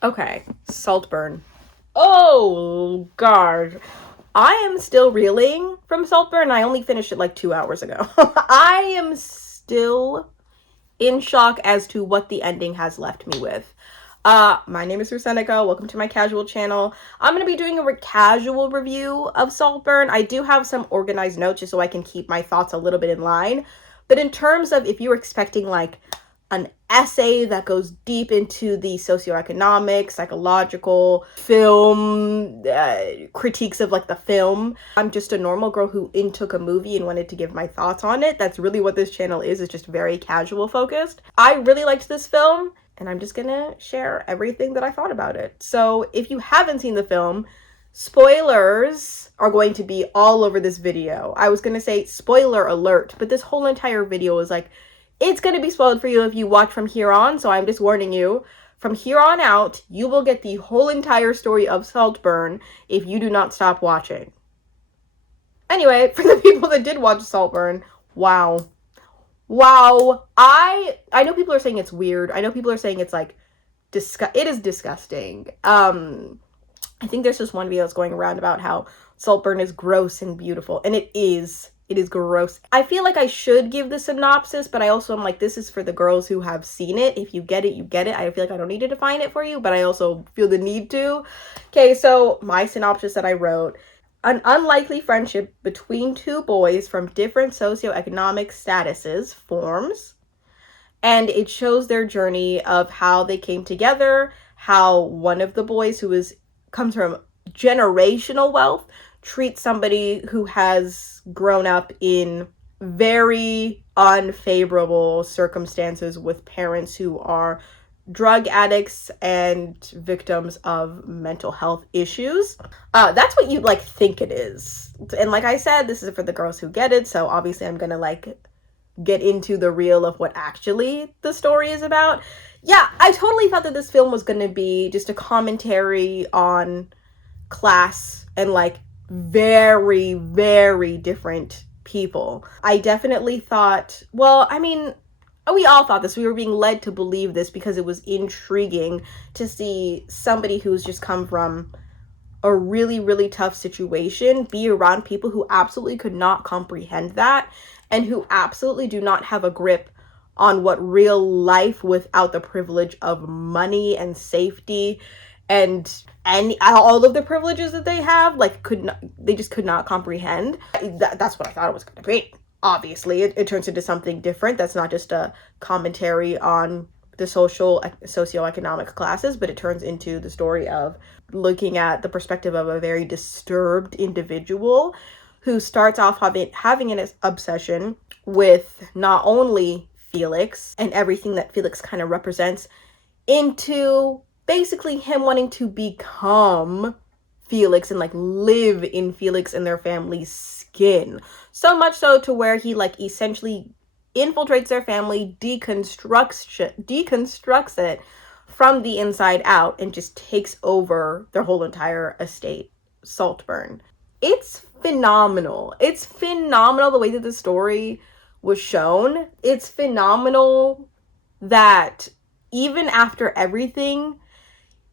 Okay, Saltburn. Oh, God. I am still reeling from Saltburn. I only finished it like 2 hours ago. I am still in shock as to what the ending has left me with. My name is Rusenica. Welcome to my casual channel. I'm going to be doing a casual review of Saltburn. I do have some organized notes just so I can keep my thoughts a little bit in line. But in terms of if you're expecting like an essay that goes deep into the socioeconomic, psychological, film critiques of like the film. I'm just a normal girl who took a movie and wanted to give my thoughts on it. That's really what this channel is. It's just very casual focused. I really liked this film and I'm just gonna share everything that I thought about it. So if you haven't seen the film, spoilers are going to be all over this video. I was gonna say spoiler alert, but this whole entire video is like, it's going to be spoiled for you if you watch from here on, so I'm just warning you. From here on out, you will get the whole entire story of Saltburn if you do not stop watching. Anyway, for the people that did watch Saltburn, wow. Wow. I know people are saying it's weird. I know people are saying it's like it is disgusting. I think there's just one video that's going around about how Saltburn is gross and beautiful, and it is. It is gross. I feel like I should give the synopsis, but I also am like, this is for the girls who have seen it. If you get it, you get it. I feel like I don't need to define it for you, but I also feel the need to. Okay, so my synopsis that I wrote: an unlikely friendship between two boys from different socioeconomic statuses forms, and it shows their journey of how they came together, how one of the boys comes from generational wealth treats somebody who has grown up in very unfavorable circumstances with parents who are drug addicts and victims of mental health issues. That's what you like think it is. And like I said, this is for the girls who get it, so obviously I'm gonna like get into the real of what actually the story is about. Yeah, I totally thought that this film was gonna be just a commentary on class and like very, very different people. I definitely thought, well, I mean, we all thought this. We were being led to believe this because it was intriguing to see somebody who's just come from a really, really tough situation be around people who absolutely could not comprehend that and who absolutely do not have a grip on what real life without the privilege of money and safety and all of the privileges that they have, like, they just could not comprehend. That's what I thought it was going to be. Obviously, it turns into something different. That's not just a commentary on the socioeconomic classes, but it turns into the story of looking at the perspective of a very disturbed individual who starts off having an obsession with not only Felix and everything that Felix kind of represents, into basically him wanting to become Felix and like live in Felix and their family's skin. So much so to where he like essentially infiltrates their family, deconstructs it from the inside out, and just takes over their whole entire estate. Saltburn. It's phenomenal. It's phenomenal the way that the story was shown. It's phenomenal that even after everything,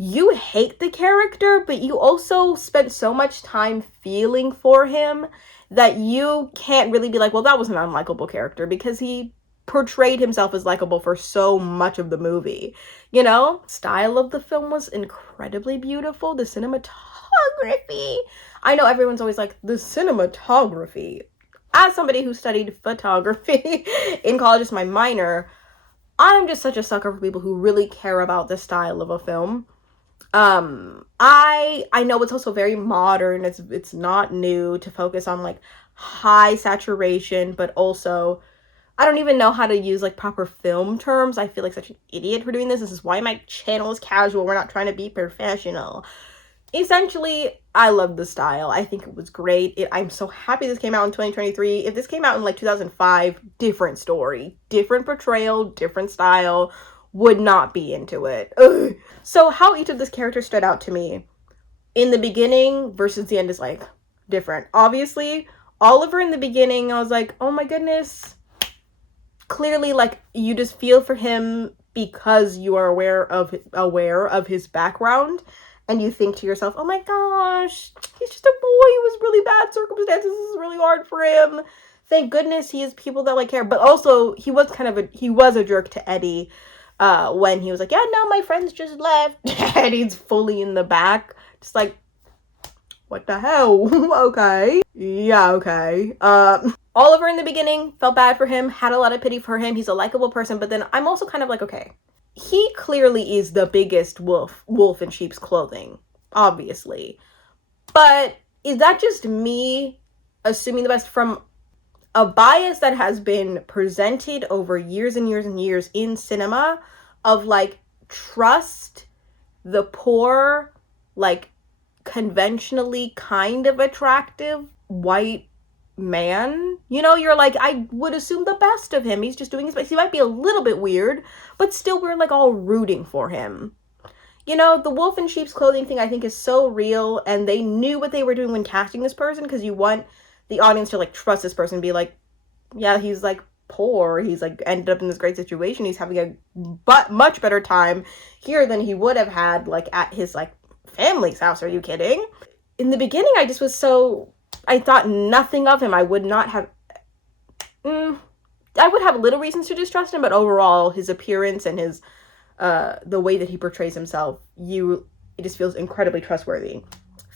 you hate the character, but you also spent so much time feeling for him that you can't really be like, well, that was an unlikable character, because he portrayed himself as likable for so much of the movie. You know, style of the film was incredibly beautiful. The cinematography. I know everyone's always like, the cinematography. As somebody who studied photography in college as my minor, I'm just such a sucker for people who really care about the style of a film. I know it's also very modern. It's not new to focus on like high saturation, but also I don't even know how to use like proper film terms. I feel like such an idiot for doing this. This is why my channel is casual. We're not trying to be professional. Essentially, I love the style. I think it was great. I'm so happy this came out in 2023. If this came out in like 2005, different story, different portrayal, different style, would not be into it. Ugh. So how each of this character stood out to me in the beginning versus the end is like different. Obviously, Oliver in the beginning, I was like, oh my goodness. Clearly, like, you just feel for him because you are aware of his background, and you think to yourself, oh my gosh, he's just a boy who was really bad circumstances. This is really hard for him. Thank goodness he has people that like care. But also he was a jerk to Eddie when he was like, yeah, no, my friends just left. Eddie's fully in the back, just like, what the hell? Okay. Yeah, okay. Oliver in the beginning felt bad for him, had a lot of pity for him. He's a likable person, but then I'm also kind of like, okay, he clearly is the biggest wolf in sheep's clothing, obviously. But is that just me assuming the best from a bias that has been presented over years and years and years in cinema of like, trust the poor, like, conventionally kind of attractive white man? You know, you're like, I would assume the best of him. He's just doing his best. He might be a little bit weird, but still we're like all rooting for him. You know, the wolf in sheep's clothing thing I think is so real, and they knew what they were doing when casting this person, because you want the audience to like trust this person, be like, yeah, he's like poor, he's like ended up in this great situation, he's having a much better time here than he would have had like at his like family's house. Are you kidding? In the beginning I just was so, I thought nothing of him. I would not have I would have little reasons to distrust him, but overall his appearance and his the way that he portrays himself, it just feels incredibly trustworthy.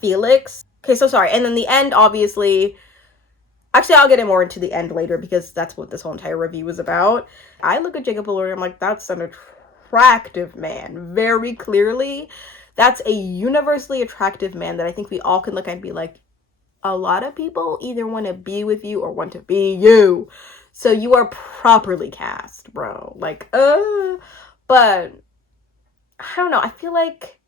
Felix, okay, so sorry. And then the end, obviously, actually I'll get more into the end later because that's what this whole entire review was about. I look at Jacob Elordi, I'm like, that's an attractive man, very clearly. That's a universally attractive man that I think we all can look at and be like, a lot of people either want to be with you or want to be you. So you are properly cast, bro. Like, but I don't know. I feel like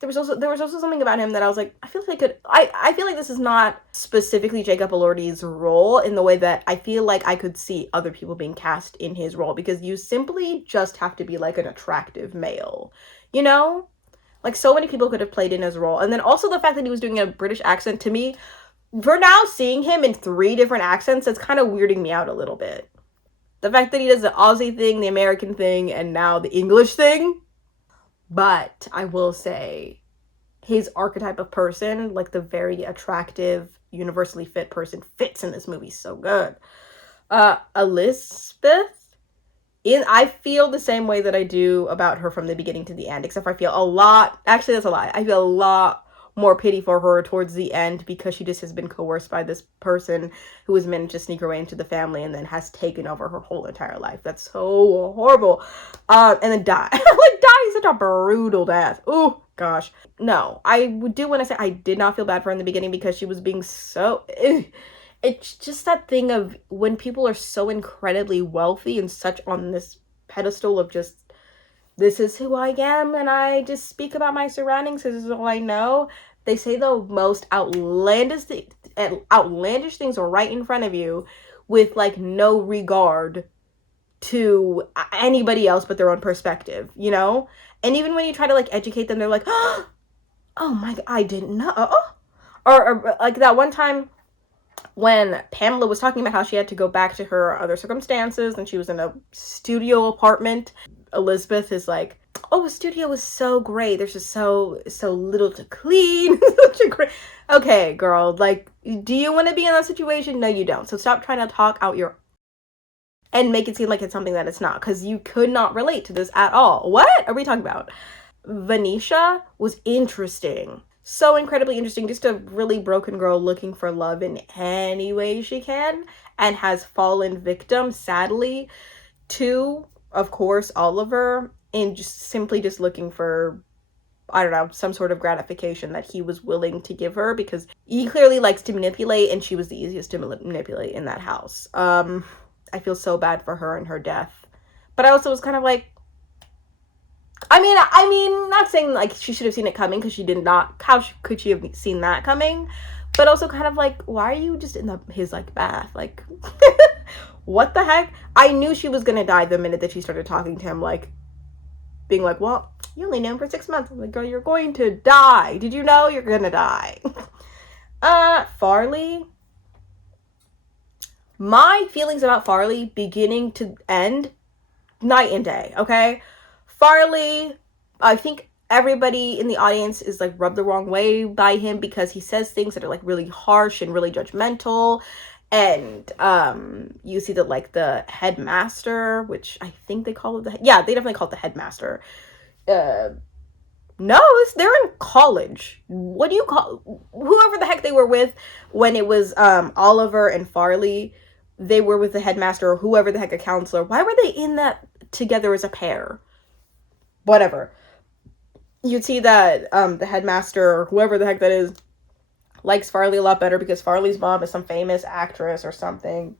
there was also something about him that I was like, I feel like I feel like this is not specifically Jacob Elordi's role in the way that I feel like I could see other people being cast in his role, because you simply just have to be like an attractive male, you know? Like, so many people could have played in his role. And then also the fact that he was doing a British accent, to me, for now seeing him in 3 different accents, it's kind of weirding me out a little bit. The fact that he does the Aussie thing, the American thing, and now the English thing. But I will say, his archetype of person, like the very attractive, universally fit person, fits in this movie so good. Elizabeth, I feel the same way that I do about her from the beginning to the end, except I feel a lot, actually that's a lie, I feel a lot more pity for her towards the end because she just has been coerced by this person who has managed to sneak her way into the family and then has taken over her whole entire life. That's so horrible. And then die. Like, die such a brutal death. Oh gosh. No, I do want to say I did not feel bad for her in the beginning because she was being so... It's just that thing of when people are so incredibly wealthy and such on this pedestal of just, this is who I am and I just speak about my surroundings, this is all I know. They say the most outlandish things right in front of you with like no regard to anybody else but their own perspective, you know? And even when you try to like educate them, they're like, oh my God, I didn't know. Or like that one time when Pamela was talking about how she had to go back to her other circumstances and she was in a studio apartment, Elizabeth is like, oh, a studio is so great. There's just so little to clean. Such a great... Okay, girl, like, do you want to be in that situation? No, you don't. So stop trying to talk out your... and make it seem like it's something that it's not, because you could not relate to this at all. What are we talking about? Venetia was interesting. So incredibly interesting. Just a really broken girl looking for love in any way she can, and has fallen victim, sadly, to, of course, Oliver, and just looking for, I don't know, some sort of gratification that he was willing to give her, because he clearly likes to manipulate, and she was the easiest to manipulate in that house. I feel so bad for her and her death. But I also was kind of like, I mean, not saying like she should have seen it coming, because she did not. How could she have seen that coming? But also kind of like, why are you just in his like bath? Like, what the heck? I knew she was gonna die the minute that she started talking to him, like being like, well, you only knew him for 6 months. I'm like, girl, you're going to die. Did you know you're gonna die? Farley. My feelings about Farley, beginning to end, night and day, okay? Farley, I think everybody in the audience is like rubbed the wrong way by him because he says things that are like really harsh and really judgmental. And you see that like the headmaster, which I think they call it they definitely call it the headmaster, knows they're in college. What do you call whoever the heck they were with when it was Oliver and Farley? They were with the headmaster or whoever the heck, a counselor. Why were they in that together as a pair? Whatever. You'd see that the headmaster or whoever the heck that is likes Farley a lot better because Farley's mom is some famous actress or something.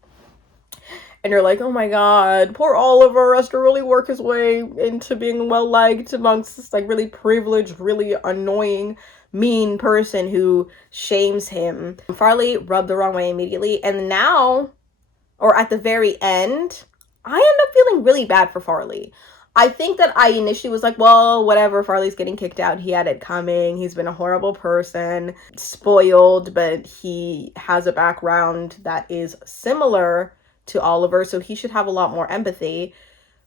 And you're like, oh my god, poor Oliver has to really work his way into being well-liked amongst this like really privileged, really annoying, mean person who shames him. Farley rubbed the wrong way immediately, and now, or at the very end, I end up feeling really bad for Farley. I think that I initially was like, well, whatever, Farley's getting kicked out. He had it coming. He's been a horrible person, spoiled, but he has a background that is similar to Oliver, so he should have a lot more empathy.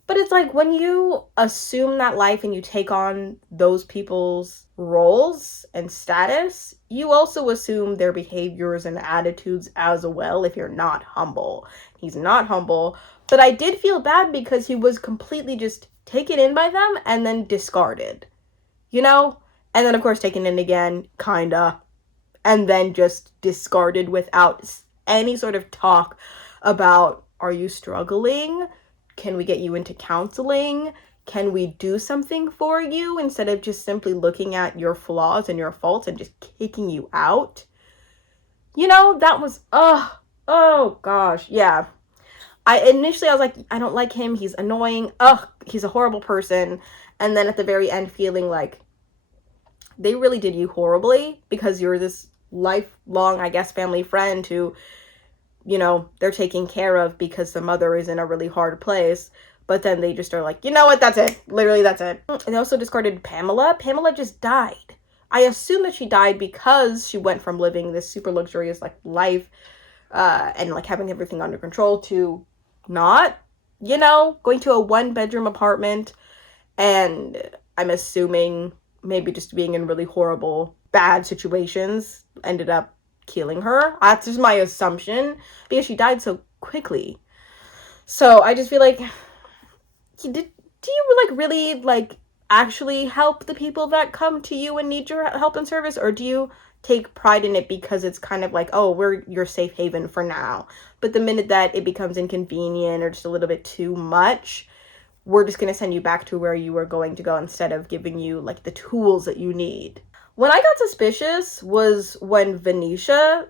But it's like when you assume that life and you take on those people's roles and status, you also assume their behaviors and attitudes as well if you're not humble. He's not humble, but I did feel bad because he was completely just taken in by them and then discarded, you know? And then, of course, taken in again, kinda, and then just discarded without any sort of talk about, are you struggling? Can we get you into counseling? Can we do something for you? Instead of just simply looking at your flaws and your faults and just kicking you out. You know, that was, oh gosh, yeah. I was like, I don't like him. He's annoying. He's a horrible person. And then at the very end feeling like they really did you horribly because you're this lifelong, I guess, family friend who, you know, they're taking care of because the mother is in a really hard place. But then they just are like, you know what? That's it. Literally, that's it. And they also discarded Pamela. Pamela just died. I assume that she died because she went from living this super luxurious like life and like having everything under control to not, you know, going to a 1-bedroom apartment. And I'm assuming maybe just being in really horrible, bad situations ended up killing her. That's just my assumption because she died so quickly. So I just feel like, do you like really like actually help the people that come to you and need your help and service, or do you take pride in it because it's kind of like, oh, we're your safe haven for now, but the minute that it becomes inconvenient or just a little bit too much, we're just going to send you back to where you were going to go instead of giving you like the tools that you need? When I got suspicious was when Venetia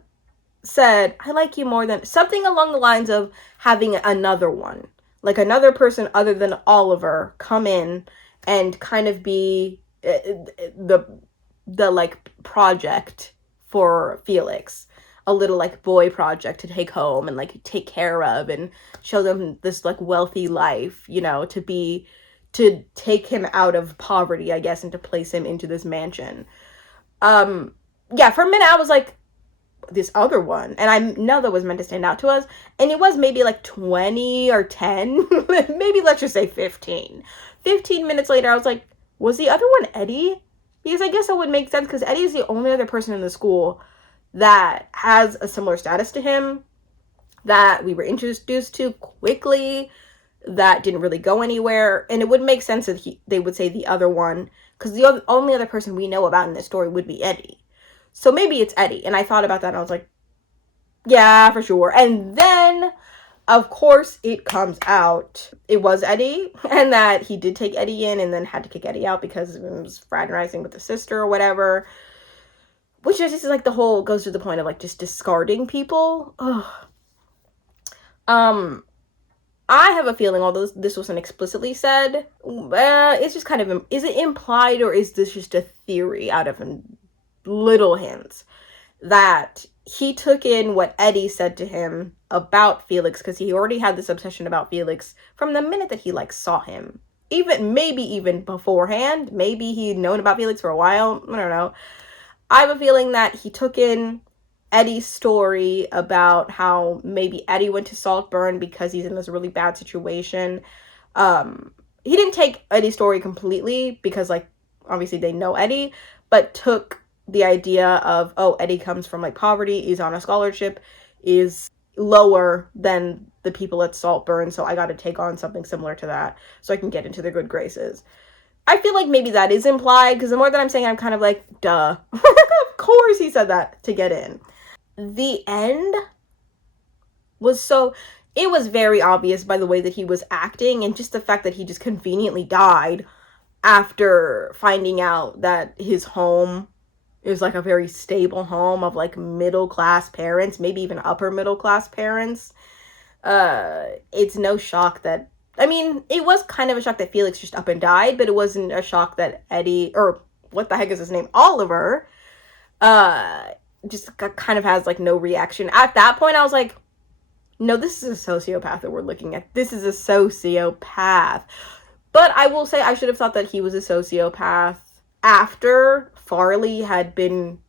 said, I like you more than, something along the lines of having another one, like another person other than Oliver come in and kind of be the like project for Felix, a little like boy project to take home and like take care of and show them this like wealthy life, you know, to take him out of poverty, I guess, and to place him into this mansion. Yeah, for a minute I was like, this other one, and I know that was meant to stand out to us, and it was maybe like 20 or 10 maybe let's just say 15 minutes later I was like, was the other one Eddie? Because I guess that would make sense because Eddie is the only other person in the school that has a similar status to him, that we were introduced to quickly, that didn't really go anywhere, and it would make sense that they would say the other one because the only other person we know about in this story would be Eddie. So maybe it's Eddie. And I thought about that and I was like, yeah, for sure. And then, of course, it comes out it was Eddie and that he did take Eddie in and then had to kick Eddie out because it was fraternizing with the sister or whatever. Which is just like the whole, goes to the point of like just discarding people. Ugh. I have a feeling, although this wasn't explicitly said, it's just kind of, is it implied or is this just a theory out of little hints that he took in what Eddie said to him about Felix because he already had this obsession about Felix from the minute that he like saw him, maybe even beforehand. Maybe he'd known about Felix for a while, I don't know. I have a feeling that he took in Eddie's story about how maybe Eddie went to Saltburn because he's in this really bad situation, He didn't take Eddie's story completely because, like, obviously they know Eddie, but took the idea of, oh, Eddie comes from, like, poverty, he's on a scholarship, is lower than the people at Saltburn, so I gotta take on something similar to that so I can get into their good graces. I feel like maybe that is implied, because the more that I'm saying, I'm kind of like, duh. Of course he said that to get in. The end was so... It was very obvious by the way that he was acting, and just the fact that he just conveniently died after finding out that his home is like a very stable home of like middle class parents, maybe even upper middle class parents. It's no shock that, I mean, it was kind of a shock that Felix just up and died, but it wasn't a shock that Eddie, or what the heck is his name, Oliver, just kind of has like no reaction. At that point, I was like, no, this is a sociopath that we're looking at. This is a sociopath. But I will say I should have thought that he was a sociopath after Farley had been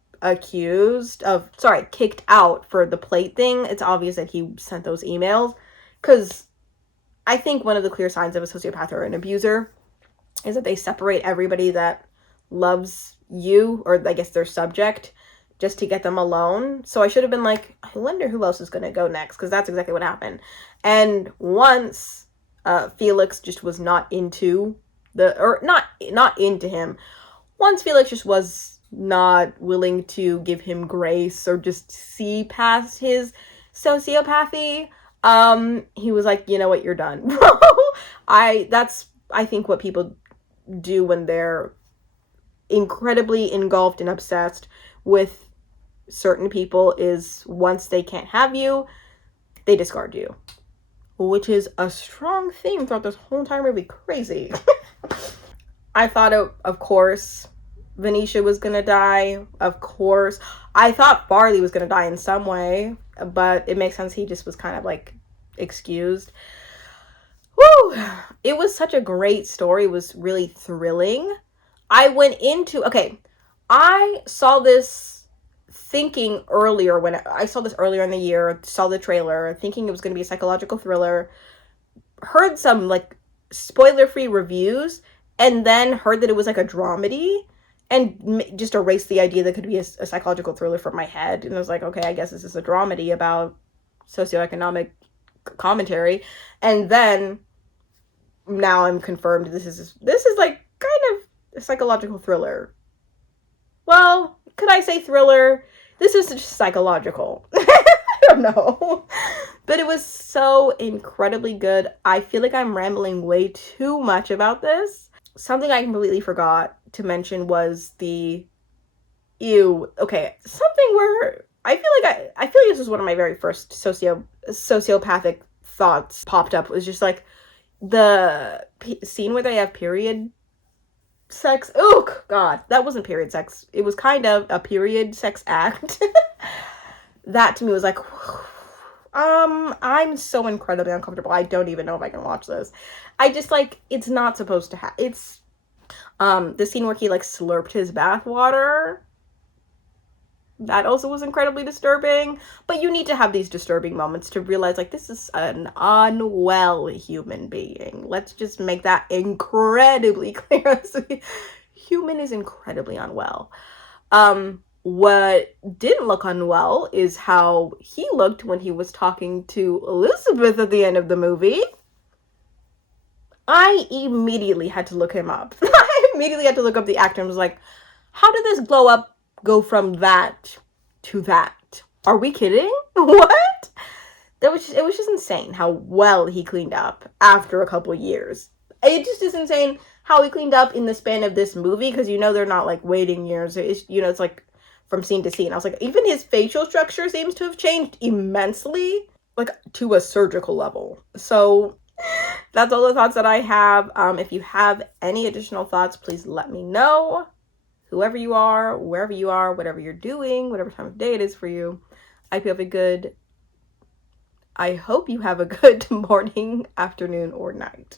kicked out for the plate thing. It's obvious that he sent those emails, because I think one of the clear signs of a sociopath or an abuser is that they separate everybody that loves you, or I guess their subject, just to get them alone. So I should have been like, I wonder who else is going to go next, because that's exactly what happened. And once Felix just was not into not into him, once Felix just was not willing to give him grace or just see past his sociopathy, he was like, you know what, you're done. That's I think what people do when they're incredibly engulfed and obsessed with certain people, is once they can't have you, they discard you, which is a strong theme throughout this whole entire movie. Crazy. I thought, of course, Venetia was gonna die. Of course. I thought Farley was gonna die in some way, but it makes sense he just was kind of like excused. Woo! It was such a great story. It was really thrilling. I saw this thinking earlier, when I saw this earlier in the year, saw the trailer, thinking it was going to be a psychological thriller, heard some like spoiler-free reviews, and then heard that it was like a dramedy, and just erased the idea that could be a psychological thriller from my head. And I was like, okay, I guess this is a dramedy about socioeconomic commentary. And then now I'm confirmed this is like kind of a psychological thriller. Well, could I say thriller? This is just psychological. I don't know. But it was so incredibly good. I feel like I'm rambling way too much about this. Something I completely forgot to mention was something where I feel like this is one of my very first sociopathic thoughts popped up. It was just like the scene where they have period sex. Oh god, that wasn't period sex. It was kind of a period sex act. That to me was like, I'm so incredibly uncomfortable. I don't even know if I can watch this. I just like, it's not supposed to it's the scene where he like slurped his bath water. That also was incredibly disturbing. But you need to have these disturbing moments to realize, like, this is an unwell human being. Let's just make that incredibly clear. Human is incredibly unwell. What didn't look unwell is how he looked when he was talking to Elizabeth at the end of the movie. I immediately had to look him up. I immediately had to look up the actor and was like, how did this glow up go from that to that? Are we kidding? What? It was just insane how well he cleaned up after a couple years. It just is insane how he cleaned up in the span of this movie, because they're not like waiting years. It's like from scene to scene. I was like, even his facial structure seems to have changed immensely, like to a surgical level. So that's all the thoughts that I have. If you have any additional thoughts, please let me know. Whoever you are, wherever you are, whatever you're doing, whatever time of day it is for you, I hope you have a good morning, afternoon, or night.